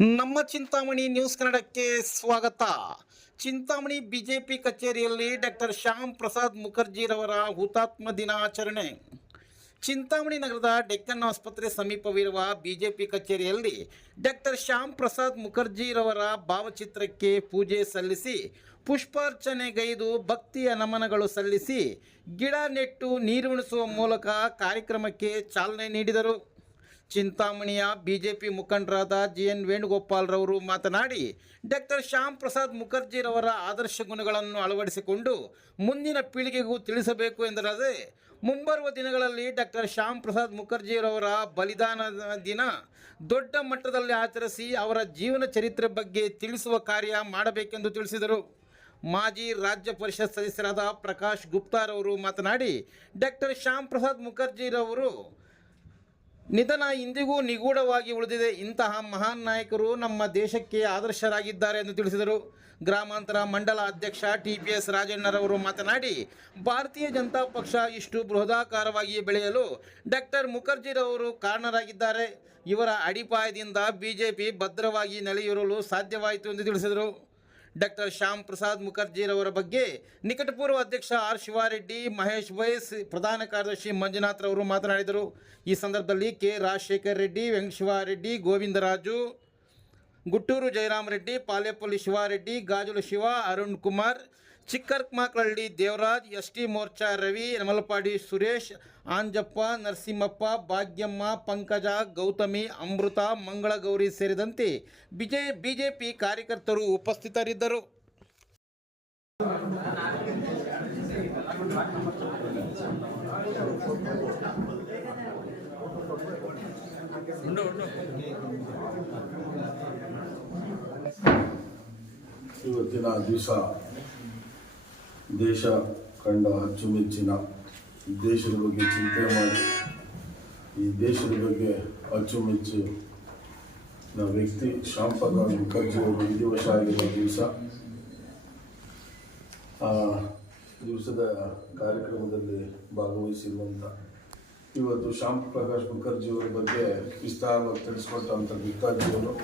ನಮ್ಮ ಚಿಂತಾಮಣಿ ನ್ಯೂಸ್ ಕನ್ನಡಕ್ಕೆ ಸ್ವಾಗತ. ಚಿಂತಾಮಣಿ ಬಿಜೆಪಿ ಕಚೇರಿಯಲ್ಲಿ ಡಾಕ್ಟರ್ ಶ್ಯಾಮ್ ಪ್ರಸಾದ್ ಮುಖರ್ಜಿರವರ ಹುತಾತ್ಮ ದಿನಾಚರಣೆ. ಚಿಂತಾಮಣಿ ನಗರದ ಡೆಕ್ಕನ್ ಆಸ್ಪತ್ರೆ ಸಮೀಪವಿರುವ ಬಿಜೆಪಿ ಕಚೇರಿಯಲ್ಲಿ ಡಾಕ್ಟರ್ ಶ್ಯಾಮ್ ಪ್ರಸಾದ್ ಮುಖರ್ಜಿರವರ ಭಾವಚಿತ್ರಕ್ಕೆ ಪೂಜೆ ಸಲ್ಲಿಸಿ, ಪುಷ್ಪಾರ್ಚನೆಗೈದು ಭಕ್ತಿಯ ನಮನಗಳು ಸಲ್ಲಿಸಿ, ಗಿಡ ನೆಟ್ಟು ನೀರುಣಿಸುವ ಮೂಲಕ ಕಾರ್ಯಕ್ರಮಕ್ಕೆ ಚಾಲನೆ ನೀಡಿದರು. ಚಿಂತಾಮಣಿಯ ಬಿಜೆಪಿ ಮುಖಂಡರಾದ ಜಿ ಎನ್ ವೇಣುಗೋಪಾಲ್ರವರು ಮಾತನಾಡಿ, ಡಾಕ್ಟರ್ ಶ್ಯಾಮ್ ಪ್ರಸಾದ್ ಮುಖರ್ಜಿರವರ ಆದರ್ಶ ಗುಣಗಳನ್ನು ಅಳವಡಿಸಿಕೊಂಡು ಮುಂದಿನ ಪೀಳಿಗೆಗೂ ತಿಳಿಸಬೇಕು ಎಂದರದೆ ಮುಂಬರುವ ದಿನಗಳಲ್ಲಿ ಡಾಕ್ಟರ್ ಶ್ಯಾಮ್ ಪ್ರಸಾದ್ ಮುಖರ್ಜಿರವರ ಬಲಿದಾನದ ದಿನ ದೊಡ್ಡ ಮಟ್ಟದಲ್ಲಿ ಆಚರಿಸಿ ಅವರ ಜೀವನ ಚರಿತ್ರೆ ಬಗ್ಗೆ ತಿಳಿಸುವ ಕಾರ್ಯ ಮಾಡಬೇಕೆಂದು ತಿಳಿಸಿದರು. ಮಾಜಿ ರಾಜ್ಯ ಪರಿಷತ್ ಸದಸ್ಯರಾದ ಪ್ರಕಾಶ್ ಗುಪ್ತಾರವರು ಮಾತನಾಡಿ, ಡಾಕ್ಟರ್ ಶ್ಯಾಮ್ ಪ್ರಸಾದ್ ಮುಖರ್ಜಿರವರು ನಿಧನ ಇಂದಿಗೂ ನಿಗೂಢವಾಗಿ ಉಳಿದಿದೆ. ಇಂತಹ ಮಹಾನ್ ನಾಯಕರು ನಮ್ಮ ದೇಶಕ್ಕೆ ಆದರ್ಶರಾಗಿದ್ದಾರೆ ಎಂದು ತಿಳಿಸಿದರು. ಗ್ರಾಮಾಂತರ ಮಂಡಲ ಅಧ್ಯಕ್ಷ ಟಿ ಪಿ ಎಸ್ ರಾಜಣ್ಣರವರು ಮಾತನಾಡಿ, ಭಾರತೀಯ ಜನತಾ ಪಕ್ಷ ಇಷ್ಟು ಬೃಹದಾಕಾರವಾಗಿ ಬೆಳೆಯಲು ಡಾಕ್ಟರ್ ಮುಖರ್ಜಿರವರು ಕಾರಣರಾಗಿದ್ದಾರೆ. ಇವರ ಅಡಿಪಾಯದಿಂದ ಬಿಜೆಪಿ ಭದ್ರವಾಗಿ ನೆಲೆಯೂರಲು ಸಾಧ್ಯವಾಯಿತು ಎಂದು ತಿಳಿಸಿದರು. ಡಾಕ್ಟರ್ ಶ್ಯಾಮ್ ಪ್ರಸಾದ್ ಮುಖರ್ಜಿರವರ ಬಗ್ಗೆ ನಿಕಟಪೂರ್ವ ಅಧ್ಯಕ್ಷ ಆರ್ ಶಿವಾರೆಡ್ಡಿ, ಮಹೇಶ್ ವೈಸ್ ಪ್ರಧಾನ ಕಾರ್ಯದರ್ಶಿ ಮಂಜುನಾಥ್ ರವರು ಮಾತನಾಡಿದರು. ಈ ಸಂದರ್ಭದಲ್ಲಿ ಕೆ ರಾಜಶೇಖರ್ ರೆಡ್ಡಿ ವೆಂಕಟಶಿವಾರೆಡ್ಡಿ ಗೋವಿಂದರಾಜು, ಗುಟ್ಟೂರು ಜಯರಾಮ್ ರೆಡ್ಡಿ ಪಾಲೇಪಲ್ಲಿ ಶಿವಾರೆಡ್ಡಿ, ಗಾಜುಲು ಶಿವ, ಅರುಣ್ ಕುಮಾರ್ ಚಿಕ್ಕರ್ಕ್ಮಾಕ್ಲಹಳ್ಳಿ ದೇವರಾಜ್ ಎಸ್ ಟಿ ಮೋರ್ಚಾ ರವಿ ಯಮಲಪಾಡಿ ಸುರೇಶ್ ಆಂಜಪ್ಪ ನರಸಿಂಹಪ್ಪ ಭಾಗ್ಯಮ್ಮ ಪಂಕಜ ಗೌತಮಿ ಅಮೃತ ಮಂಗಳಗೌರಿ ಸೇರಿದಂತೆ ಬಿಜೆ ಬಿಜೆಪಿ ಕಾರ್ಯಕರ್ತರು ಉಪಸ್ಥಿತರಿದ್ದರು. ಇವತ್ತಿನ ದಿವಸ ದೇಶ ಕಂಡ ಅಚ್ಚುಮೆಚ್ಚಿನ ದೇಶದ ಬಗ್ಗೆ ಚಿಂತೆ ಮಾಡಿ ಈ ದೇಶದ ಬಗ್ಗೆ ಅಚ್ಚುಮೆಚ್ಚು ನ ವ್ಯಕ್ತಿ ಶ್ಯಾಮ್ ಪ್ರಸಾದ್ ಮುಖರ್ಜಿ ಅವರು ದಿವಸ ಆಗಿರುವ ದಿವಸ ಆ ದಿವಸದ ಕಾರ್ಯಕ್ರಮದಲ್ಲಿ ಭಾಗವಹಿಸಿರುವಂತ ಇವತ್ತು ಶ್ಯಾಮ್ ಪ್ರಕಾಶ್ ಮುಖರ್ಜಿ ಅವರ ಬಗ್ಗೆ ವಿಸ್ತಾರವಾಗಿ ತಿಳಿಸ್ಕೊಟ್ಟಂಥ ಗುಪ್ತಾಜಿಯವರು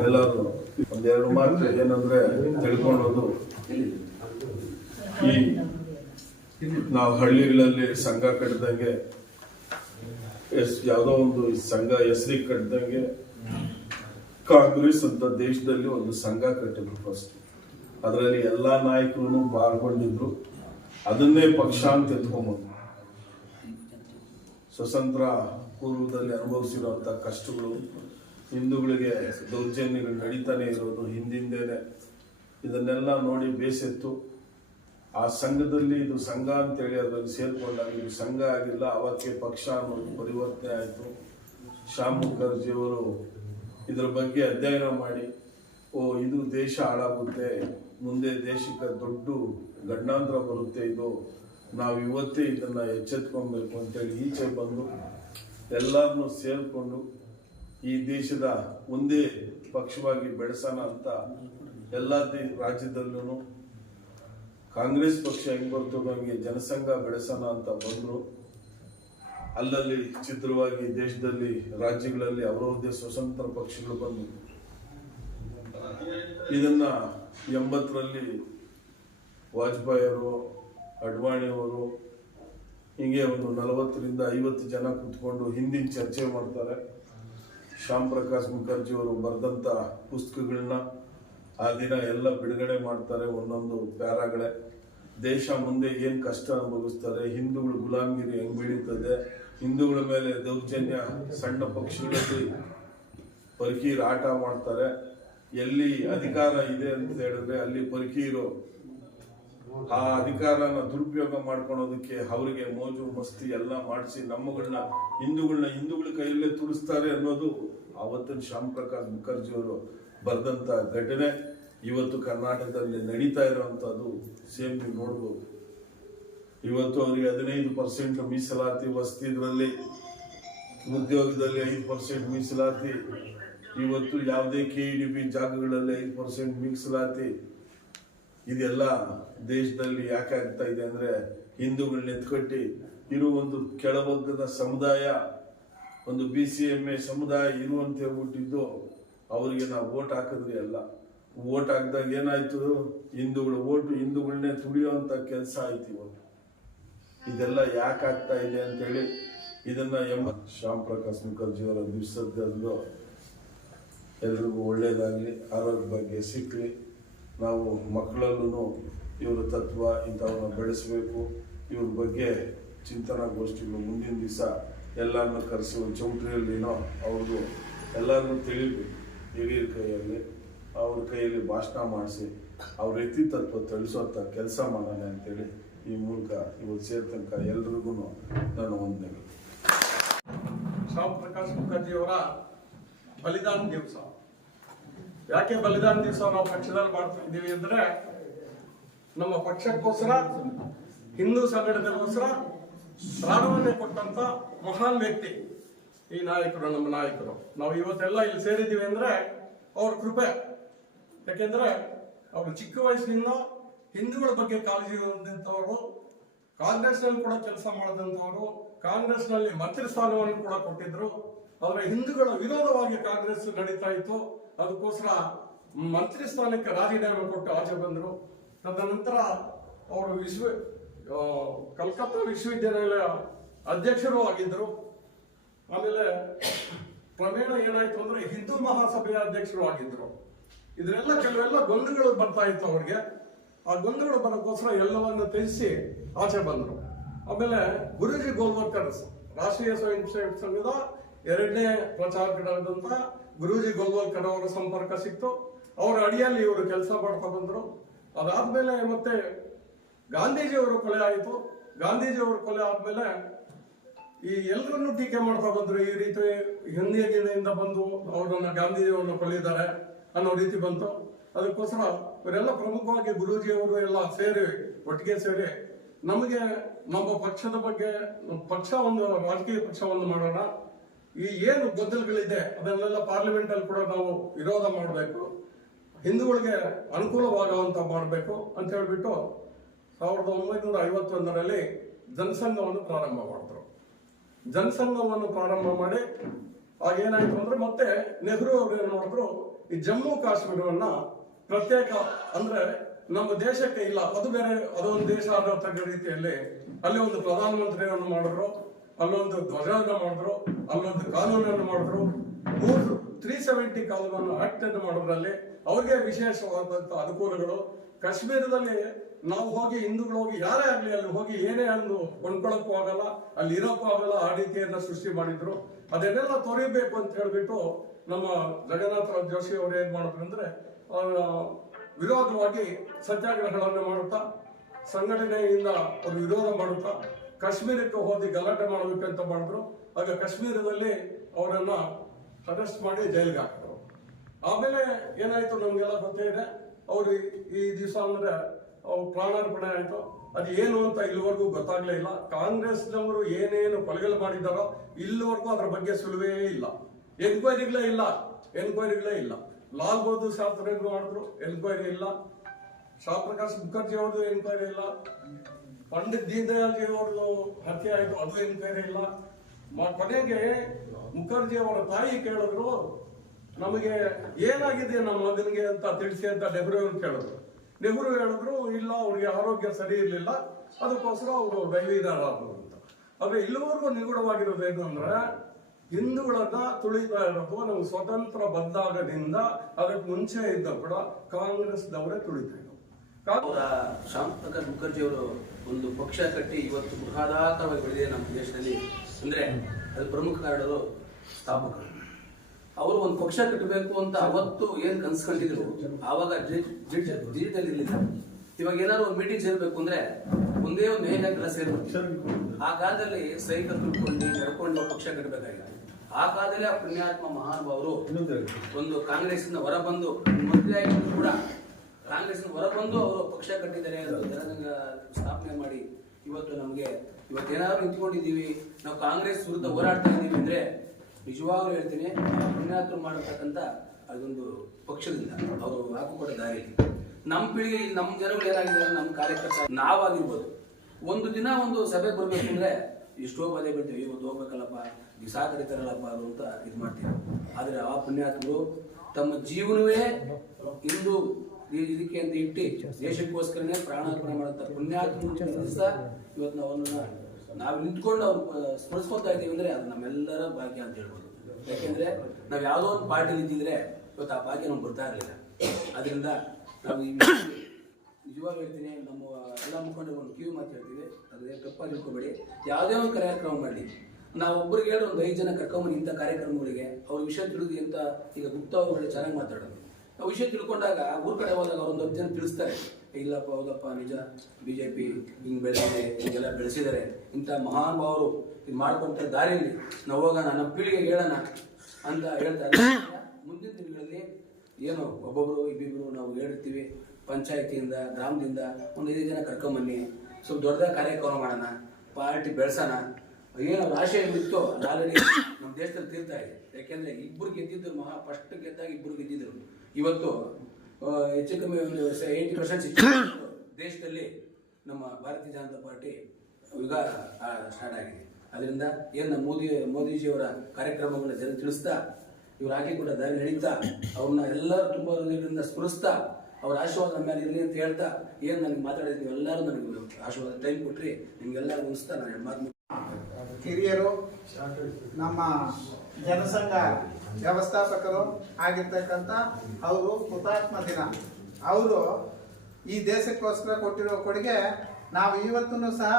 ಎಲ್ಲರೂ ಒಂದೆರಡು ಮಾತ್ರ ಏನಂದ್ರೆ ತಿಳ್ಕೊಳ್ಳೋದು ಈ ನಾವು ಹಳ್ಳಿಗಳಲ್ಲಿ ಸಂಘ ಕಟ್ಟಿದಂಗೆ ಎಸ್ ಯಾವುದೋ ಒಂದು ಸಂಘ ಹೆಸರಿಗೆ ಕಟ್ಟಿದಂಗೆ ಕಾಂಗ್ರೆಸ್ ಅಂತ ದೇಶದಲ್ಲಿ ಒಂದು ಸಂಘ ಕಟ್ಟಿದ್ರು ಫಸ್ಟ್ ಅದರಲ್ಲಿ ಎಲ್ಲಾ ನಾಯಕರು ಪಾಲ್ಗೊಂಡಿದ್ರು. ಅದನ್ನೇ ಪಕ್ಷ ಅಂತ ಎತ್ಕೊಂಬಂದ್ರು. ಸ್ವತಂತ್ರ ಪೂರ್ವದಲ್ಲಿ ಅನುಭವಿಸಿರುವಂತ ಕಷ್ಟಗಳು, ಹಿಂದೂಗಳಿಗೆ ದೌರ್ಜನ್ಯಗಳು ನಡೀತಾನೆ ಇರೋದು ಹಿಂದಿಂದೇನೆ. ಇದನ್ನೆಲ್ಲ ನೋಡಿ ಬೇಸೆತ್ತು. ಆ ಸಂಘದಲ್ಲಿ ಇದು ಸಂಘ ಅಂತೇಳಿ ಅದರಲ್ಲಿ ಸೇರ್ಕೊಂಡಾಗ ಇದು ಸಂಘ ಆಗಿಲ್ಲ, ಅವಕ್ಕೆ ಪಕ್ಷ ಅನ್ನೋದು ಪರಿವರ್ತನೆ ಆಯಿತು. ಶ್ಯಾಮ್ ಮುಖರ್ಜಿಯವರು ಇದರ ಬಗ್ಗೆ ಅಧ್ಯಯನ ಮಾಡಿ, ಓ, ಇದು ದೇಶ ಹಾಳಾಗುತ್ತೆ, ಮುಂದೆ ದೇಶಕ್ಕೆ ದೊಡ್ಡ ಗಂಡಾಂತರ ಬರುತ್ತೆ ಇದು, ನಾವು ಇವತ್ತೇ ಇದನ್ನ ಎಚ್ಚೆತ್ಕೊಬೇಕು ಅಂತೇಳಿ ಈಚೆ ಬಂದು ಎಲ್ಲರನ್ನು ಸೇರಿಕೊಂಡು ಈ ದೇಶದ ಒಂದೇ ಪಕ್ಷವಾಗಿ ಬೆಳೆಸೋಣ ಅಂತ ಎಲ್ಲ ರಾಜ್ಯದಲ್ಲೂ ಕಾಂಗ್ರೆಸ್ ಪಕ್ಷ ಹೆಂಗ್ ಬರ್ತದೋ ನಮಗೆ ಜನಸಂಘ ಬೆಳೆಸೋಣ ಅಂತ ಬಂದ್ರು. ಅಲ್ಲಲ್ಲಿ ಚಿತ್ರವಾಗಿ ದೇಶದಲ್ಲಿ, ರಾಜ್ಯಗಳಲ್ಲಿ ಅವರವರದೇ ಸ್ವತಂತ್ರ ಪಕ್ಷಗಳು ಬಂದು ಇದನ್ನ ಎಂಬತ್ತರಲ್ಲಿ ವಾಜಪೇಯಿ ಅವರು, ಅಡ್ವಾಣಿ ಅವರು, ಹಿಂಗೆ ಒಂದು ನಲವತ್ತರಿಂದ ಐವತ್ತು ಜನ ಕುತ್ಕೊಂಡು ಹಿಂದಿನ ಚರ್ಚೆ ಮಾಡ್ತಾರೆ. ಶ್ಯಾಮ್ ಪ್ರಕಾಶ್ ಮುಖರ್ಜಿ ಅವರು ಬರೆದಂತ ಪುಸ್ತಕಗಳನ್ನ ಆ ದಿನ ಎಲ್ಲ ಬಿಡುಗಡೆ ಮಾಡ್ತಾರೆ ಒಂದೊಂದು ಪ್ಯಾರಾಗಳೇ. ದೇಶ ಮುಂದೆ ಏನ್ ಕಷ್ಟ ಅನುಭವಿಸ್ತಾರೆ, ಹಿಂದೂಗಳು ಗುಲಾಮಗಿರಿ ಹೆಂಗ್ ಬೆಳೀತದೆ, ಹಿಂದೂಗಳ ಮೇಲೆ ದೌರ್ಜನ್ಯ, ಸಣ್ಣ ಪಕ್ಷಗಳಲ್ಲಿ ಪರ್ಕೀರ್ ಆಟ ಮಾಡ್ತಾರೆ. ಎಲ್ಲಿ ಅಧಿಕಾರ ಇದೆ ಅಂತ ಹೇಳಿದ್ರೆ ಅಲ್ಲಿ ಪರ್ಕೀರು ಆ ಅಧಿಕಾರನ ದುರುಪಯೋಗ ಮಾಡ್ಕೊಳೋದಕ್ಕೆ ಅವರಿಗೆ ಮೋಜು, ಮಸ್ತಿ ಎಲ್ಲ ಮಾಡಿಸಿ ನಮ್ಮಗಳನ್ನ ಹಿಂದೂಗಳನ್ನ ಹಿಂದೂಗಳ ಕೈಯಲ್ಲೇ ತುಡಿಸ್ತಾರೆ ಅನ್ನೋದು ಆವತ್ತಿನ ಶ್ಯಾಮ್ ಪ್ರಕಾಶ್ ಮುಖರ್ಜಿ ಅವರು ಬರೆದಂತ ಘಟನೆ. ಇವತ್ತು ಕರ್ನಾಟಕದಲ್ಲಿ ನಡೀತಾ ಇರುವಂತದ್ದು ಸೇಮ್ ನೀವು ನೋಡ್ಬೋದು. ಇವತ್ತು ಅವರಿಗೆ ಹದಿನೈದು ಪರ್ಸೆಂಟ್ ಮೀಸಲಾತಿ ವಸ್ತಿದ್ರಲ್ಲಿ ಉದ್ಯೋಗದಲ್ಲಿ ಐದು ಪರ್ಸೆಂಟ್ ಮೀಸಲಾತಿ, ಇವತ್ತು ಯಾವುದೇ ಕೆ ಇ ಡಿ ಪಿ ಜಾಗಗಳಲ್ಲಿ ಐದು ಪರ್ಸೆಂಟ್ ಮೀಸಲಾತಿ. ಇದೆಲ್ಲ ದೇಶದಲ್ಲಿ ಯಾಕೆ ಆಗ್ತಾ ಇದೆ ಅಂದ್ರೆ ಹಿಂದೂಗಳನ್ನ ಎತ್ಕಟ್ಟಿ ಇರುವ ಒಂದು ಕೆಳವರ್ಗದ ಸಮುದಾಯ, ಒಂದು ಬಿ ಸಿ ಎಂ ಎ ಸಮುದಾಯ ಇರುವಂತೆ ಹೇಳ್ಬಿಟ್ಟಿದ್ದು, ಅವರಿಗೆ ನಾವು ಓಟ್ ಹಾಕಿದ್ರೆ ಅಲ್ಲ. ಓಟ್ ಹಾಕಿದಾಗ ಏನಾಯ್ತು? ಹಿಂದೂಗಳು ಓಟು ಹಿಂದೂಗಳನ್ನೇ ತುಳಿಯುವಂತ ಕೆಲಸ ಆಯ್ತು ಇವತ್ತು ಇದೆಲ್ಲ ಯಾಕೆ ಆಗ್ತಾ ಇದೆ ಅಂತೇಳಿ ಇದನ್ನ ಎಂಬ ಶ್ಯಾಮ್ ಪ್ರಕಾಶ್ ಮುಖರ್ಜಿ ಅವರ ದಿವಸದ್ದು ಎಲ್ರಿಗೂ ಒಳ್ಳೇದಾಗಲಿ ಆರೋಗ್ಯ ಬಗ್ಗೆ ಸಿಕ್ಕಲಿ ನಾವು ಮಕ್ಕಳಲ್ಲೂ ಇವರ ತತ್ವ ಇಂಥವನ್ನ ಬೆಳೆಸಬೇಕು. ಇವ್ರ ಬಗ್ಗೆ ಚಿಂತನಾ ಗೋಷ್ಠಿಗಳು ಮುಂದಿನ ದಿವಸ ಎಲ್ಲರನ್ನೂ ಕರೆಸಿ ಚೌಟ್ರಿಯಲ್ಲಿನೋ ಅವ್ರದ್ದು ಎಲ್ಲರನ್ನೂ ತಿಳಿಬೇಕು. ಹಿರಿಯರ ಕೈಯಲ್ಲಿ ಅವ್ರ ಕೈಯಲ್ಲಿ ಭಾಷಣ ಮಾಡಿಸಿ, ಅವ್ರ ವ್ಯಕ್ತಿತ್ವ ತಿಳಿಸೋಂಥ ಕೆಲಸ ಮಾಡೋಣ ಅಂತೇಳಿ ಈ ಮೂಲಕ ಇವತ್ತು ಸೇರ್ತಂಕ ಎಲ್ರಿಗೂ ನಾನು ವಂದನೆಗಳು ಶಾಮ್ ಪ್ರಕಾಶ್ ಮುಖರ್ಜಿಯವರ ಬಲಿದಾನ ದಿವಸ. ಯಾಕೆ ಬಲಿದಾನ ದಿವಸ ನಾವು ಪಕ್ಷದಲ್ಲಿ ಮಾಡ್ತಾ ಇದ್ದೀವಿ ಅಂದ್ರೆ, ನಮ್ಮ ಪಕ್ಷಕ್ಕೋಸ್ಕರ, ಹಿಂದೂ ಸಂಘಟನೆಗೋಸ್ಕರ ಪ್ರಾಣವನ್ನೇ ಕೊಟ್ಟಂತ ಮಹಾನ್ ವ್ಯಕ್ತಿ ಈ ನಾಯಕರು, ನಮ್ಮ ನಾಯಕರು. ನಾವು ಇವತ್ತೆಲ್ಲ ಇಲ್ಲಿ ಸೇರಿದ್ದೀವಿ ಅಂದ್ರೆ ಅವ್ರ ಕೃಪೆ. ಯಾಕೆಂದ್ರೆ ಅವರು ಚಿಕ್ಕ ವಯಸ್ಸಿನಿಂದ ಹಿಂದೂಗಳ ಬಗ್ಗೆ ಕಾಳಜಿ ಹೊಂದಿದ್ದವರು ಕಾಂಗ್ರೆಸ್ನಲ್ಲಿ ಕೂಡ ಕೆಲಸ ಮಾಡಿದಂತವರು ಕಾಂಗ್ರೆಸ್ನಲ್ಲಿ ಮಂತ್ರಿ ಸ್ಥಾನವನ್ನು ಕೂಡ ಕೊಟ್ಟಿದ್ರು. ಆದ್ರೆ ಹಿಂದೂಗಳ ವಿರೋಧವಾಗಿ ಕಾಂಗ್ರೆಸ್ ನಡೀತಾ ಇತ್ತು. ಅದಕ್ಕೋಸ್ಕರ ಮಂತ್ರಿ ಸ್ಥಾನಕ್ಕೆ ರಾಜೀನಾಮೆ ಕೊಟ್ಟು ಆಚೆ ಬಂದರು. ತದನಂತರ ಅವರು ವಿಶ್ವ ಕಲ್ಕತ್ತಾ ವಿಶ್ವವಿದ್ಯಾನಿಲಯ ಅಧ್ಯಕ್ಷರು ಆಗಿದ್ದರು ಆಮೇಲೆ ಕ್ರಮೇಣ ಏನಾಯ್ತು ಅಂದ್ರೆ ಹಿಂದೂ ಮಹಾಸಭೆಯ ಅಧ್ಯಕ್ಷರು ಆಗಿದ್ರು. ಇದರೆಲ್ಲ ಕೆಲವೆಲ್ಲ ಗೊಂದಲಗಳು ಬರ್ತಾ ಇತ್ತು ಅವ್ರಿಗೆ. ಆ ಗೊಂದಲಗಳು ಬರೋಕ್ಕೋಸ್ಕರ ಎಲ್ಲವನ್ನು ತ್ಯಜಿಸಿ ಆಚೆ ಬಂದರು. ಆಮೇಲೆ ಗುರುಜಿ ಗೋಲ್ವರ್ಕರ್ಸ್ ರಾಷ್ಟ್ರೀಯ ಸ್ವಯಂ ಸೇವಕ ಸಂಘದ ಎರಡನೇ ಪ್ರಚಾರಕರಾದಂತ ಗುರೂಜಿ ಗೋಲ್ವಲ್ಕರ್ ಅವರ ಸಂಪರ್ಕ ಸಿಕ್ತು. ಅವರ ಅಡಿಯಲ್ಲಿ ಇವರು ಕೆಲಸ ಮಾಡ್ತಾ ಬಂದರು. ಅದಾದ್ಮೇಲೆ ಮತ್ತೆ ಗಾಂಧೀಜಿಯವರು ಕೊಲೆ ಆಯಿತು. ಗಾಂಧೀಜಿಯವರು ಕೊಲೆ ಆದ್ಮೇಲೆ ಈ ಎಲ್ಲರನ್ನು ಟೀಕೆ ಮಾಡ್ತಾ ಬಂದ್ರು. ಈ ರೀತಿ ಹಿಂದಿನಿಂದ ಬಂದು ಅವರನ್ನ ಗಾಂಧೀಜಿಯವರನ್ನು ಕೊಲ್ಲಿದ್ದಾರೆ. ಅನ್ನೋ ರೀತಿ ಬಂತು. ಅದಕ್ಕೋಸ್ಕರ ಇವರೆಲ್ಲ ಪ್ರಮುಖವಾಗಿ ಗುರೂಜಿಯವರು ಎಲ್ಲ ಸೇರಿ, ಒಟ್ಟಿಗೆ ಸೇರಿ ನಮಗೆ ನಮ್ಮ ಪಕ್ಷದ ಬಗ್ಗೆ, ಪಕ್ಷ ಒಂದು, ರಾಜಕೀಯ ಪಕ್ಷ ಒಂದು ಮಾಡೋಣ. ಈ ಏನು ಗೊಂದಲಗಳಿದೆ, ಅದನ್ನೆಲ್ಲ ಪಾರ್ಲಿಮೆಂಟ್ ಅಲ್ಲಿ ಕೂಡ ನಾವು ವಿರೋಧ ಮಾಡಬೇಕು. ಹಿಂದೂಗಳಿಗೆ ಅನುಕೂಲವಾಗುವಂತ ಮಾಡಬೇಕು ಅಂತ ಹೇಳ್ಬಿಟ್ಟು ಸಾವಿರದ ಒಂಬೈನೂರ ಐವತ್ತೊಂದರಲ್ಲಿ ಜನಸಂಘವನ್ನು ಪ್ರಾರಂಭ ಮಾಡಿದ್ರು. ಜನಸಂಘವನ್ನು ಪ್ರಾರಂಭ ಮಾಡಿ ಆಗೇನಾಯ್ತು ಅಂದ್ರೆ ಮತ್ತೆ ನೆಹರು ಅವರು ಏನ್ ಮಾಡಿದ್ರು ಈ ಜಮ್ಮು ಕಾಶ್ಮೀರವನ್ನ ಪ್ರತ್ಯೇಕ ಅಂದ್ರೆ ನಮ್ಮ ದೇಶಕ್ಕೆ ಇಲ್ಲ, ಅದು ಬೇರೆ ಅದೊಂದು ದೇಶ ಅನ್ನೋ ರೀತಿಯಲ್ಲಿ ಅಲ್ಲಿ ಒಂದು ಪ್ರಧಾನಮಂತ್ರಿಯನ್ನು ಮಾಡಿದ್ರು ಅಲ್ಲೊಂದು ಧ್ವಜವನ್ನು ಮಾಡಿದ್ರು ಅಲ್ಲೊಂದು ಕಾನೂನನ್ನು ಮಾಡಿದ್ರು. ಮೂರು ತ್ರೀ ಸೆವೆಂಟಿ ಕಾನೂನನ್ನು ಆಕ್ಟ್ ಅನ್ನು ಮಾಡೋದ್ರಲ್ಲಿ ಅವ್ರಿಗೆ ವಿಶೇಷವಾದಂತಹ ಅನುಕೂಲಗಳು. ಕಾಶ್ಮೀರದಲ್ಲಿ ನಾವು ಹೋಗಿ ಹಿಂದೂಗಳು ಹೋಗಿ ಯಾರೇ ಆಗಲಿ ಅಲ್ಲಿ ಹೋಗಿ ಏನೇ ಅಂದು ಕೊಂಡ್ಕೊಳ್ಳಕ್ಕೂ ಆಗಲ್ಲ, ಅಲ್ಲಿ ಇರೋಕ್ಕೂ ಆಗಲ್ಲ ಆ ರೀತಿಯನ್ನ ಸೃಷ್ಟಿ ಮಾಡಿದ್ರು. ಅದನ್ನೆಲ್ಲ ತೊರಿಬೇಕು ಅಂತ ಹೇಳ್ಬಿಟ್ಟು ನಮ್ಮ ಜಗನ್ನಾಥರಾವ್ ಜೋಶಿ ಅವರು ಏನ್ ಮಾಡಿದ್ರು ಅಂದ್ರೆ ವಿರೋಧವಾಗಿ ಸತ್ಯಾಗ್ರಹಗಳನ್ನು ಮಾಡುತ್ತಾ, ಸಂಘಟನೆಯಿಂದ ಅವರು ವಿರೋಧ ಮಾಡುತ್ತಾ, ಕಾಶ್ಮೀರಕ್ಕೆ ಹೋಗಿ ಗಲಾಟೆ ಮಾಡಬೇಕಂತ ಮಾಡಿದ್ರು. ಆಗ ಕಾಶ್ಮೀರದಲ್ಲಿ ಅವರನ್ನ ಅರೆಸ್ಟ್ ಮಾಡಿ ಜೈಲಿಗೆ ಹಾಕಿದ್ರು ಆಮೇಲೆ ಏನಾಯ್ತು ನಮ್ಗೆಲ್ಲ ಗೊತ್ತೇ ಇದೆ. ಅವ್ರು ಈ- ದಿವಸ ಅಂದ್ರೆ ಪ್ರಾಣಾರ್ಪಣೆ ಆಯ್ತು. ಅದು ಏನು ಅಂತ ಇಲ್ಲಿವರೆಗೂ ಗೊತ್ತಾಗ್ಲೇ ಇಲ್ಲ. ಕಾಂಗ್ರೆಸ್ನವರು ಏನೇನು ಕೊಲೆಗಳು ಮಾಡಿದ್ದಾರೋ ಇಲ್ಲಿವರೆಗೂ ಅದ್ರ ಬಗ್ಗೆ ಸುಲುವೇ ಇಲ್ಲ. ಎನ್ಕ್ವೈರಿಗಳೇ ಇಲ್ಲ. ಎನ್ಕ್ವೈರಿಗಳೇ ಇಲ್ಲ. ಲಾಲ್ ಬಹದ್ದೂರ್ ಶಾಸ್ತ್ರಿ ಮಾಡಿದ್ರು. ಎನ್ಕ್ವೈರಿ ಇಲ್ಲ. ಶಾಪ್ರಕಾಶ್ ಮುಖರ್ಜಿ ಅವ್ರದ್ದು ಎನ್ಕ್ವೈರಿ ಇಲ್ಲ. ಪಂಡಿತ್ ದೀನ್ ದಯಾಲ್ ಜಿ ಅವ್ರದ್ದು ಹತ್ಯೆ ಆಯ್ತು. ಅದು ಎನ್ಕ್ವೈರಿ ಇಲ್ಲ. ಕೊನೆಗೆ ಮುಖರ್ಜಿ ಅವರ ತಾಯಿ ಕೇಳಿದ್ರು, ನಮಗೆ ಏನಾಗಿದೆ ನಮ್ಮ ಮಗನಿಗೆ ಅಂತ ತಿಳಿಸಿ ಅಂತ ನೆಹರು ಕೇಳಿದ್ರು. ನೆಹರು ಹೇಳಿದ್ರು, ಇಲ್ಲ, ಅವ್ರಿಗೆ ಆರೋಗ್ಯ ಸರಿ ಇರಲಿಲ್ಲ. ಅದಕ್ಕೋಸ್ಕರ ಅವರು ಬೈಲಿದಾರ ಅಂತ. ಆದ್ರೆ ಇಲ್ಲಿವರೆಗೂ ನಿಗೂಢವಾಗಿರೋದೇನು ಅಂದ್ರೆ ಹಿಂದೂಗಳನ್ನ ತುಳಿತಾ ಇರೋದು ನಾವು ಸ್ವತಂತ್ರ ಬಂದಾಗದಿಂದ ಅದಕ್ಕೆ ಮುಂಚೆ ಇದ್ದ ಕೂಡ ಕಾಂಗ್ರೆಸ್ದವರೇ ತುಳಿತಾ ಇದ್ರು ಕಾಂಗ್ರೆಸ್ ಅವರ ಶ್ಯಾಮ್ ಪ್ರಕಾಶ್ ಮುಖರ್ಜಿ ಅವರು ಒಂದು ಪಕ್ಷ ಕಟ್ಟಿ ಇವತ್ತು ಬೃಹದಾಕಾರವಾಗಿ ಬೆಳೆದಿದೆ ನಮ್ಮ ದೇಶದಲ್ಲಿ. ಅಂದ್ರೆ ಅದು ಪ್ರಮುಖ ಕಾರಣರು ಸ್ಥಾಪಕರು. ಅವರು ಒಂದು ಪಕ್ಷ ಕಟ್ಟಬೇಕು ಅಂತ ಅವತ್ತು ಏನ್ ಕನ್ಸ್ಕೊಂಡಿದ್ರು ಆವಾಗ ಡಿಜಿಟಲ್ ಇರಲಿಲ್ಲ. ಇವಾಗ ಏನಾದ್ರು ಒಂದು ಮೀಟಿಂಗ್ ಸೇರ್ಬೇಕು ಅಂದ್ರೆ ಒಂದೇ ಒಂದು ಮೇಜಾಗೆಲ್ಲ ಸೇರ್ಬೇಕು. ಆ ಕಾಲದಲ್ಲಿ ಸೈಕಲ್ ತುಳ್ಕೊಂಡು ನಡ್ಕೊಂಡು ಪಕ್ಷ ಕಟ್ಟಬೇಕಾಗಿತ್ತು. ಆ ಕಾಲದಲ್ಲಿ ಆ ಪುಣ್ಯಾತ್ಮ ಮಹಾನುಭಾವರು ಒಂದು ಕಾಂಗ್ರೆಸ್ಸಿಂದ ಹೊರಬಂದು ಮಂತ್ರಿ ಆಗಿದ್ರು ಕೂಡ ಕಾಂಗ್ರೆಸ್ ಹೊರಬಂದು ಅವರು ಪಕ್ಷ ಕಟ್ಟಿದ್ದಾರೆ ಅದು ಜನಸಂಘ ಸ್ಥಾಪನೆ ಮಾಡಿ ಇವತ್ತು ನಮಗೆ ಇವತ್ತೇನಾದ್ರು ನಿಂತ್ಕೊಂಡಿದ್ದೀವಿ ನಾವು ಕಾಂಗ್ರೆಸ್ ವಿರುದ್ಧ ಹೋರಾಡ್ತಾ ಇದ್ದೀವಿ ಅಂದರೆ ನಿಜವಾಗ್ಲೂ ಹೇಳ್ತೀನಿ ಪುಣ್ಯಾತ್ಮ ಮಾಡತಕ್ಕಂಥ ಅದೊಂದು ಪಕ್ಷದಿಂದ ಅವರು ಹಾಕಿಕೊಟ್ಟ ದಾರಿ. ನಮ್ಮ ಪೀಳಿಗೆ ನಮ್ಮ ಜನಗಳು ಏನಾಗಿದ್ದಾರೆ ನಮ್ಮ ಕಾರ್ಯಕರ್ತ ನಾವಾಗಿರ್ಬೋದು. ಒಂದು ದಿನ ಒಂದು ಸಭೆ ಬರಬೇಕು ಅಂದ್ರೆ ಎಷ್ಟೋ ಬಾಧೆ ಬಿಡ್ತೀವಿ ಇವತ್ತು ಹೋಗ್ಬೇಕಲ್ಲಪ್ಪ ದಿಸಾ ಕರೀತಾರಲ್ಲಪ್ಪ ಅದು ಅಂತ ಇದು ಮಾಡ್ತೀವಿ. ಆದ್ರೆ ಆ ಪುಣ್ಯಾತ್ಮರು ತಮ್ಮ ಜೀವನವೇ ಇಂದು ಇದಕ್ಕೆ ಅಂತ ಇಟ್ಟು ದೇಶಕ್ಕೋಸ್ಕರನೇ ಪ್ರಾಣಾರ್ಪಣೆ ಮಾಡುತ್ತ ಪುಣ್ಯಾತ್ಮ ದಿವಸ ಇವತ್ತು ನಾವು ನಾವು ನಿಂತ್ಕೊಂಡು ಅವ್ರು ಸ್ಮರಿಸ್ಕೊತಾ ಇದ್ದೀವಿ ಅಂದ್ರೆ ಅದು ನಮ್ಮೆಲ್ಲರ ಭಾಗ್ಯ ಅಂತ ಹೇಳ್ಬೋದು. ಯಾಕೆಂದ್ರೆ ನಾವು ಯಾವುದೋ ಒಂದು ಪಾರ್ಟಿಲಿ ಇದ್ದಿದ್ರೆ ಇವತ್ತು ಆ ಭಾಗ್ಯ ನಮ್ಗೆ ಬರ್ತಾ ಇರಲಿಲ್ಲ. ಅದರಿಂದ ನಾವು ಈ ನಿಜವಾಗ ಹೇಳ್ತೀನಿ, ನಮ್ಮ ಎಲ್ಲ ಮುಖಂಡರು ಒಂದು ಕಿವಿ ಮಾತು ಹೇಳ್ತೀವಿ ಅದೇ ತಪ್ಪಾಗಿ ತಿಳ್ಕೊಬೇಡಿ. ಯಾವುದೇ ಒಂದು ಕಾರ್ಯಕ್ರಮ ಮಾಡಲಿ. ನಾವು ಒಬ್ಬರಿಗೆ ಹೇಳಿ ಒಂದು ಐದು ಜನ ಕರ್ಕೊಂಬಂದು ಇಂಥ ಕಾರ್ಯಕ್ರಮಗಳಿಗೆ ಅವ್ರ ವಿಷಯ ತಿಳಿದು ಅಂತ ಈಗ ಗುಪ್ತ ಅವ್ರ ಚೆನ್ನಾಗಿ ಮಾತಾಡೋದು. ಆ ವಿಷಯ ತಿಳ್ಕೊಂಡಾಗ ಊರ್ ಕಡೆ ಹೋದಾಗ ಅವ್ರು ಒಂದು ಹತ್ತು ಜನ ತಿಳಿಸ್ತಾರೆ. ಇಲ್ಲಪ್ಪ, ಹೌದಪ್ಪ, ನಿಜ. ಬಿ ಜೆ ಪಿ ಹಿಂಗೆ ಬೆಳೆಸಿದೆ ಹಿಂಗೆಲ್ಲ ಬೆಳೆಸಿದ್ದಾರೆ. ಇಂಥ ಮಹಾನುಭಾವರು ಇದು ಮಾಡ್ಕೊಂತ ದಾರಿಯಲ್ಲಿ ನಾವು ಹೋಗೋಣ ನಮ್ಮ ಪೀಳಿಗೆ ಹೇಳೋಣ ಅಂತ ಹೇಳ್ತಾರೆ ಮುಂದಿನ ದಿನಗಳಲ್ಲಿ ಏನು ಒಬ್ಬೊಬ್ರು ಇಬ್ಬಿಬ್ಬರು ನಾವು ಹೇಳಿರ್ತೀವಿ ಪಂಚಾಯತಿಯಿಂದ, ಗ್ರಾಮದಿಂದ ಒಂದು ಐದು ಜನ ಕರ್ಕೊಂಬನ್ನಿ ಸ್ವಲ್ಪ ದೊಡ್ಡದಾಗಿ ಕಾರ್ಯಕ್ರಮ ಮಾಡೋಣ, ಪಾರ್ಟಿ ಬೆಳೆಸೋಣ. ಏನು ರಾಶಿ ಇತ್ತು? ನಮ್ಮ ದೇಶದಲ್ಲಿ ತೀರ್ತಾ ಇದೆ. ಯಾಕೆಂದರೆ ಇಬ್ಬರು ಗೆದ್ದಿದ್ರು, ಮಹಾ ಫಸ್ಟ್ ಗೆದ್ದಾಗ ಇಬ್ಬರು ಗೆದ್ದಿದ್ರು. ಇವತ್ತು ಹೆಚ್ಚು ಕಮ್ಮಿ ಒಂದು ಏಯ್ಟಿ ಪರ್ಸೆಂಟ್ ದೇಶದಲ್ಲಿ ನಮ್ಮ ಭಾರತೀಯ ಜನತಾ ಪಾರ್ಟಿ ವಿಗಾರ ಸ್ಟಾರ್ಟ್ ಆಗಿದೆ. ಅದರಿಂದ ಏನು ಮೋದಿ, ಮೋದಿಜಿಯವರ ಕಾರ್ಯಕ್ರಮಗಳನ್ನ ಜನ ತಿಳಿಸ್ತಾ, ಇವ್ರು ಕೂಡ ದಾರಿ ನಡೀತಾ, ಅವ್ರನ್ನ ಎಲ್ಲರೂ ತುಂಬ ಸ್ಮರಿಸ್ತಾ ಅವ್ರ ಆಶೀರ್ವಾದ ನಮ್ಮ ಮೇಲೆ ಇರಲಿ ಅಂತ ಹೇಳ್ತಾ ಏನು ನನಗೆ ಮಾತಾಡಿದ್ದು ಎಲ್ಲರೂ ನನಗೆ ಆಶೀರ್ವಾದ ಟೈಮ್ ಕೊಟ್ರಿ ನಿಮ್ಗೆಲ್ಲರೂ ಉಣಿಸ್ತಾ ನಾನು ಮಾತು ಕಿರಿಯರು, ನಮ್ಮ ಜನಸಂಘ ವ್ಯವಸ್ಥಾಪಕರು ಆಗಿರ್ತಕ್ಕಂಥ ಅವರು ಹುತಾತ್ಮ ದಿನ. ಅವರು ಈ ದೇಶಕ್ಕೋಸ್ಕರ ಕೊಟ್ಟಿರೋ ಕೊಡುಗೆ ನಾವು ಇವತ್ತೂ ಸಹ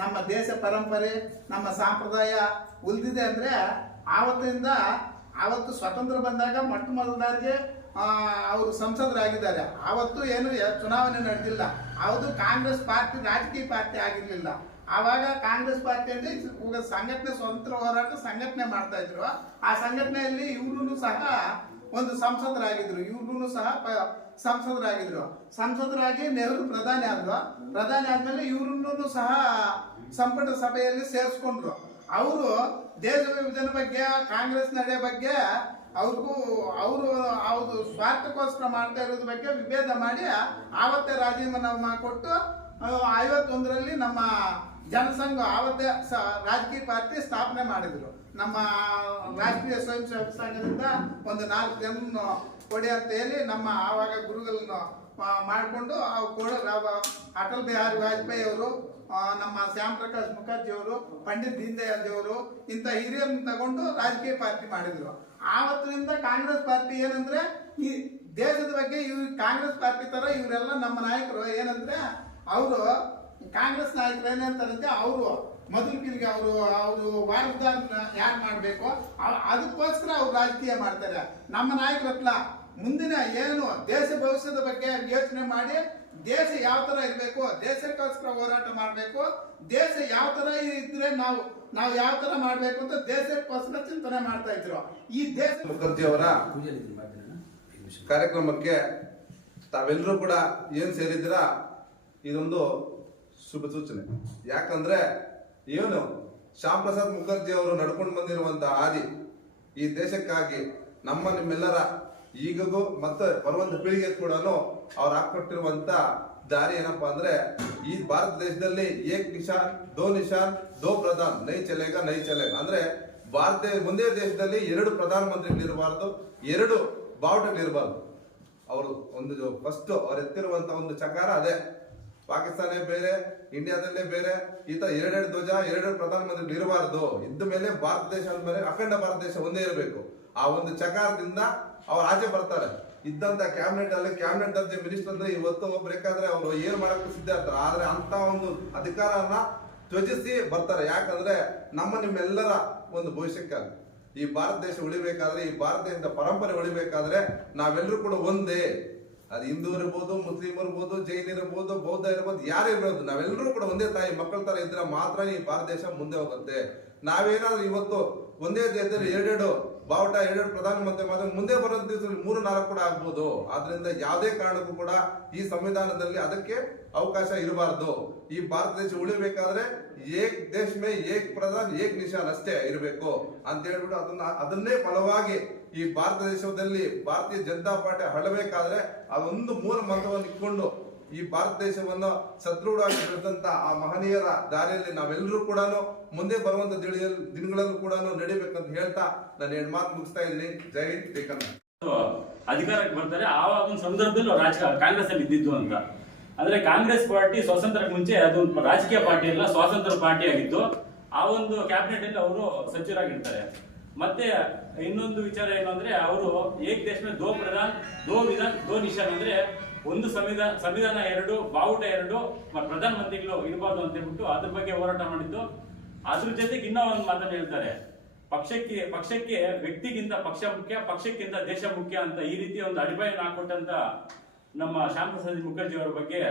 ನಮ್ಮ ದೇಶ ಪರಂಪರೆ, ನಮ್ಮ ಸಂಪ್ರದಾಯ ಉಳಿದಿದೆ ಅಂದರೆ, ಆವತ್ತಿಂದ ಆವತ್ತು ಸ್ವತಂತ್ರ ಬಂದಾಗ ಮೊಟ್ಟ ಮೊದಲಾರಿಗೆ ಅವರು ಸಂಸದರಾಗಿದ್ದಾರೆ. ಆವತ್ತು ಏನು ಚುನಾವಣೆ ನಡೆದಿಲ್ಲ. ಯಾವುದು ಕಾಂಗ್ರೆಸ್ ಪಾರ್ಟಿ ರಾಜಕೀಯ ಪಾರ್ಟಿ ಆಗಿರಲಿಲ್ಲ. ಆವಾಗ ಕಾಂಗ್ರೆಸ್ ಪಾರ್ಟಿಯಲ್ಲಿ ಇವಾಗ ಸಂಘಟನೆ ಸ್ವತಂತ್ರ ಹೋರಾಟ ಸಂಘಟನೆ ಮಾಡ್ತಾ ಇದ್ರು. ಆ ಸಂಘಟನೆಯಲ್ಲಿ ಇವ್ರು ಸಹ ಒಂದು ಸಂಸದರಾಗಿದ್ರು. ಇವ್ರು ಸಹ ಸಂಸದರಾಗಿದ್ರು. ಸಂಸದರಾಗಿ ನೆಹರು ಪ್ರಧಾನಿ ಆದ್ರು. ಪ್ರಧಾನಿ ಆದ್ಮೇಲೆ ಇವ್ರನ್ನೂ ಸಹ ಸಂಪುಟ ಸಭೆಯಲ್ಲಿ ಸೇರಿಸ್ಕೊಂಡ್ರು. ಅವರು ದೇಶ ವಿಭಜನೆ ಬಗ್ಗೆ, ಕಾಂಗ್ರೆಸ್ ನಡೆ ಬಗ್ಗೆ, ಅವ್ರಿಗೂ ಅವರು ಅವ್ರು ಸ್ವಾರ್ಥಕ್ಕೋಸ್ಕರ ಮಾಡ್ತಾ ಇರೋದ್ರ ಬಗ್ಗೆ ವಿಭೇದ ಮಾಡಿ ಆವತ್ತೇ ರಾಜೀನಾಮೆ ಕೊಟ್ಟು ಐವತ್ತೊಂದರಲ್ಲಿ ನಮ್ಮ ಜನಸಂಘ ಆವತ್ತೇ ರಾಜಕೀಯ ಪಾರ್ಟಿ ಸ್ಥಾಪನೆ ಮಾಡಿದ್ರು. ನಮ್ಮ ರಾಷ್ಟ್ರೀಯ ಸ್ವಯಂ ಸೇವಕ ಸಂಘದಿಂದ ಒಂದು ನಾಲ್ಕು ಜನ ಕೊಡಿ ಅಂತ ಹೇಳಿ ನಮ್ಮ ಆವಾಗ ಗುರುಗಳನ್ನು ಮಾಡಿಕೊಂಡು ಕೂಡ ಅಟಲ್ ಬಿಹಾರಿ ವಾಜಪೇಯಿ ಅವರು ನಮ್ಮ ಶ್ಯಾಮ್ ಪ್ರಕಾಶ್ ಮುಖರ್ಜಿ ಅವರು ಪಂಡಿತ್ ದೀನ್ ದಯಾಳ್ ಅವರು ಇಂಥ ಹಿರಿಯರನ್ನ ತಗೊಂಡು ರಾಜಕೀಯ ಪಾರ್ಟಿ ಮಾಡಿದ್ರು. ಆವತ್ತಿನಿಂದ ಕಾಂಗ್ರೆಸ್ ಪಾರ್ಟಿ ಏನಂದ್ರೆ, ಈ ದೇಶದ ಬಗ್ಗೆ ಇವ್ ಕಾಂಗ್ರೆಸ್ ಪಾರ್ಟಿ ತರ ಇವರೆಲ್ಲ ನಮ್ಮ ನಾಯಕರು. ಏನಂದ್ರೆ, ಅವರು ಕಾಂಗ್ರೆಸ್ ನಾಯಕರು ಏನಂತಾರಂತೆ ಅವರು ಮೊದಲು ಕಿರಿಗೆ ಅವರು ಅವರು ವಾರದಾನ ಯಾರು ಮಾಡಬೇಕು? ಅದಕ್ಕೋಸ್ಕರ ಅವ್ರು ರಾಜಕೀಯ ಮಾಡ್ತಾರೆ. ನಮ್ಮ ನಾಯಕರ ಹತ್ರ ಮುಂದಿನ ಏನು ದೇಶ ಭವಿಷ್ಯದ ಬಗ್ಗೆ ಯೋಚನೆ ಮಾಡಿ ದೇಶ ಯಾವ ತರ ಇರಬೇಕು ದೇಶಕ್ಕೋಸ್ಕರ ಹೋರಾಟ ಮಾಡಬೇಕು ದೇಶ ಯಾವ ತರ ಇದ್ರೆ ನಾವು ನಾವು ಯಾವ ತರ ಮಾಡಬೇಕು ಅಂತ ದೇಶಕ್ಕೋಸ್ಕರ ಚಿಂತನೆ ಮಾಡ್ತಾ ಇದ್ರು. ಈ ದೇಶ ಮುಖರ್ಜಿ ಅವರ. ಕಾರ್ಯಕ್ರಮಕ್ಕೆ ತಾವೆಲ್ಲರೂ ಕೂಡ ಏನ್ ಸೇರಿದ್ದೀರಾ? ಇದೊಂದು ಶುಭ ಸೂಚನೆ. ಯಾಕಂದ್ರೆ ಏನು ಶ್ಯಾಮ್ ಪ್ರಸಾದ್ ಮುಖರ್ಜಿ ಅವರು ನಡ್ಕೊಂಡು ಬಂದಿರುವಂತಹ ಹಾದಿ ಈ ದೇಶಕ್ಕಾಗಿ ನಮ್ಮ ನಿಮ್ಮೆಲ್ಲರ ಈಗಗೂ ಮತ್ತೆ ಬರುವಂತ ಪೀಳಿಗೆ ಕೂಡ ಅವ್ರು ಹಾಕೊಟ್ಟಿರುವಂತ ದಾರಿ ಏನಪ್ಪಾ ಅಂದ್ರೆ ಈ ಭಾರತ ದೇಶದಲ್ಲಿ ಏಕ್ ನಿಶಾನ್, ದೋ ನಿಶಾನ್, ದೋ ಪ್ರಧಾನ್, ನೈ ಚಲೇಗ ನೈ ಚಲೇಗ. ಅಂದ್ರೆ ಭಾರತ ಒಂದೇ ದೇಶದಲ್ಲಿ ಎರಡು ಪ್ರಧಾನ ಮಂತ್ರಿಗಳಿರಬಾರ್ದು ಎರಡು ಬಾವುಟಗಳಿರಬಾರ್ದು ಅವರು ಒಂದು ಫಸ್ಟ್ ಅವ್ರು ಎತ್ತಿರುವಂತ ಒಂದು ಚಕಾರ ಅದೇ. ಪಾಕಿಸ್ತಾನ ಬೇರೆ, ಇಂಡಿಯಾದಲ್ಲೇ ಬೇರೆ, ಈ ತರ ಎರಡೆರಡು ಧ್ವಜ, ಎರಡೆರಡು ಪ್ರಧಾನಮಂತ್ರಿಗಳು ಇರಬಾರ್ದು. ಇದ್ದ ಮೇಲೆ ಭಾರತ ದೇಶ ಅಂದ್ಮೇಲೆ ಅಖಂಡ ಭಾರತ ದೇಶ ಒಂದೇ ಇರಬೇಕು. ಆ ಒಂದು ಚಕಾರದಿಂದ ಅವ್ರು ಆಚೆ ಬರ್ತಾರೆ. ಇದ್ದಂತ ಕ್ಯಾಬಿನೆಟ್ ಅಲ್ಲಿ ಕ್ಯಾಬಿನೆಟ್ ದರ್ಜೆ ಮಿನಿಸ್ಟರ್ ಅಂದ್ರೆ ಇವತ್ತು ಬೇಕಾದ್ರೆ ಅವರು ಏನ್ ಮಾಡಕ್ಕೂ ಸಿದ್ಧ ಆಗ್ತಾರೆ. ಆದ್ರೆ ಅಂತ ಒಂದು ಅಧಿಕಾರನ ತ್ಯಜಿಸಿ ಬರ್ತಾರೆ. ಯಾಕಂದ್ರೆ ನಮ್ಮ ನಿಮ್ಮೆಲ್ಲರ ಒಂದು ಭವಿಷ್ಯಕ್ಕಾಗಿ ಈ ಭಾರತ ದೇಶ ಉಳಿಬೇಕಾದ್ರೆ, ಈ ಭಾರತ ಪರಂಪರೆ ಉಳಿಬೇಕಾದ್ರೆ ನಾವೆಲ್ಲರೂ ಕೂಡ ಒಂದೇ. ಅದು ಹಿಂದೂ ಇರ್ಬೋದು, ಮುಸ್ಲಿಂ ಇರ್ಬೋದು, ಜೈನ್ ಇರ್ಬೋದು, ಬೌದ್ಧ ಇರ್ಬೋದು, ಯಾರು ಇರ್ಬೋದು, ನಾವೆಲ್ಲರೂ ಕೂಡ ಒಂದೇ ತಾಯಿ, ಮಕ್ಕಳ ತರ ಇದ್ರೆ ಮಾತ್ರ ಈ ಭಾರತ ದೇಶ ಮುಂದೆ ಹೋಗುತ್ತೆ. ನಾವೇನಾದ್ರೂ ಇವತ್ತು ಒಂದೇ ದೇಶದಲ್ಲಿ ಎರಡೆರಡು ಬಾವುಟ ಎರಡೆರಡು ಪ್ರಧಾನಮಂತ್ರಿ ಮಾತ್ರ ಮುಂದೆ ಬರೋ ದಿವಸದಲ್ಲಿ ಮೂರು, ನಾಲ್ಕು ಕೂಡ ಆಗ್ಬೋದು. ಆದ್ರಿಂದ ಯಾವುದೇ ಕಾರಣಕ್ಕೂ ಕೂಡ ಈ ಸಂವಿಧಾನದಲ್ಲಿ ಅದಕ್ಕೆ ಅವಕಾಶ ಇರಬಾರ್ದು. ಈ ಭಾರತ ದೇಶ ಉಳಿಬೇಕಾದ್ರೆ ಏಕ್ ದೇಶ ಮೇ ಏಕ್ ಪ್ರಧಾನ, ಏಕ್ ನಿಶಾನ್ ಅಷ್ಟೇ ಇರಬೇಕು ಅಂತ ಹೇಳ್ಬಿಟ್ಟು ಅದನ್ನ, ಅದನ್ನೇ ಫಲವಾಗಿ ಈ ಭಾರತ ದೇಶದಲ್ಲಿ ಭಾರತೀಯ ಜನತಾ ಪಾರ್ಟಿ ಹಳಬೇಕಾದ್ರೆ ಅದೊಂದು ಮೂಲ ಮಂತ್ರವನ್ನು ಇಟ್ಕೊಂಡು ಈ ಭಾರತ ದೇಶವನ್ನು ಸದೃಢವಾಗಿ ಬೆಳೆದಂತ ಆ ಮಹನೀಯರ ದಾರಿಯಲ್ಲಿ ನಾವೆಲ್ಲರೂ ಕೂಡ ಮುಂದೆ ಬರುವಂತ ದಿನ- ದಿನಗಳಲ್ಲೂ ಕೂಡ ನಡಿಬೇಕಂತ ಹೇಳ್ತಾ ನಾನು ಮಾತು ಮುಗಿಸ್ತಾ ಇದ್ದೀನಿ. ಜೈ ಹಿಂದ್ ಕನ್ನಡ. ಅಧಿಕಾರಕ್ಕೆ ಬರ್ತಾರೆ. ಆ ಒಂದು ಸಂದರ್ಭದಲ್ಲಿ ಕಾಂಗ್ರೆಸ್ ಅಲ್ಲಿ ಇದ್ದಿದ್ದು ಅಂತ. ಅಂದ್ರೆ ಕಾಂಗ್ರೆಸ್ ಪಾರ್ಟಿ ಸ್ವಾತಂತ್ರ್ಯಕ್ಕೆ ಮುಂಚೆ ಅದು ರಾಜಕೀಯ ಪಾರ್ಟಿ ಅಲ್ಲ, ಸ್ವಾತಂತ್ರ್ಯ ಪಾರ್ಟಿ ಆಗಿತ್ತು. ಆ ಒಂದು ಕ್ಯಾಬಿನೆಟ್ ಅಲ್ಲಿ ಅವರು ಸಚಿವರಾಗಿರ್ತಾರೆ. ಮತ್ತೆ ಇನ್ನೊಂದು ವಿಚಾರ ಏನು ಅಂದ್ರೆ, ಅವರು ಏಕ್ ದೇಶ ದೋ ಪ್ರಧಾನ್, ದೋ ವಿಧಾನ್, ದೋ ನಿಶಾನ್ ಅಂದ್ರೆ ಒಂದು ಸಂವಿಧಾನ ಸಂವಿಧಾನ ಎರಡು, ಬಾವುಟ ಎರಡು ಪ್ರಧಾನ ಮಂತ್ರಿಗಳು ಇರಬಾರ್ದು ಅಂತ ಹೇಳ್ಬಿಟ್ಟು ಅದ್ರ ಬಗ್ಗೆ ಹೋರಾಟ ಮಾಡಿದ್ದು. ಅದ್ರ ಜೊತೆಗೆ ಇನ್ನೂ ಒಂದು ಮಾತನ್ನು ಹೇಳ್ತಾರೆ. ಪಕ್ಷಕ್ಕೆ ಪಕ್ಷಕ್ಕೆ ವ್ಯಕ್ತಿಗಿಂತ ಪಕ್ಷ ಮುಖ್ಯ, ಪಕ್ಷಕ್ಕಿಂತ ದೇಶ ಮುಖ್ಯ ಅಂತ ಈ ರೀತಿ ಒಂದು ಅಡಿಪಾಯನ ಹಾಕೊಟ್ಟಂತ ನಮ್ಮ ಶ್ಯಾಮ್ ಪ್ರಸಾದ್ ಮುಖರ್ಜಿ ಅವರ ಬಗ್ಗೆ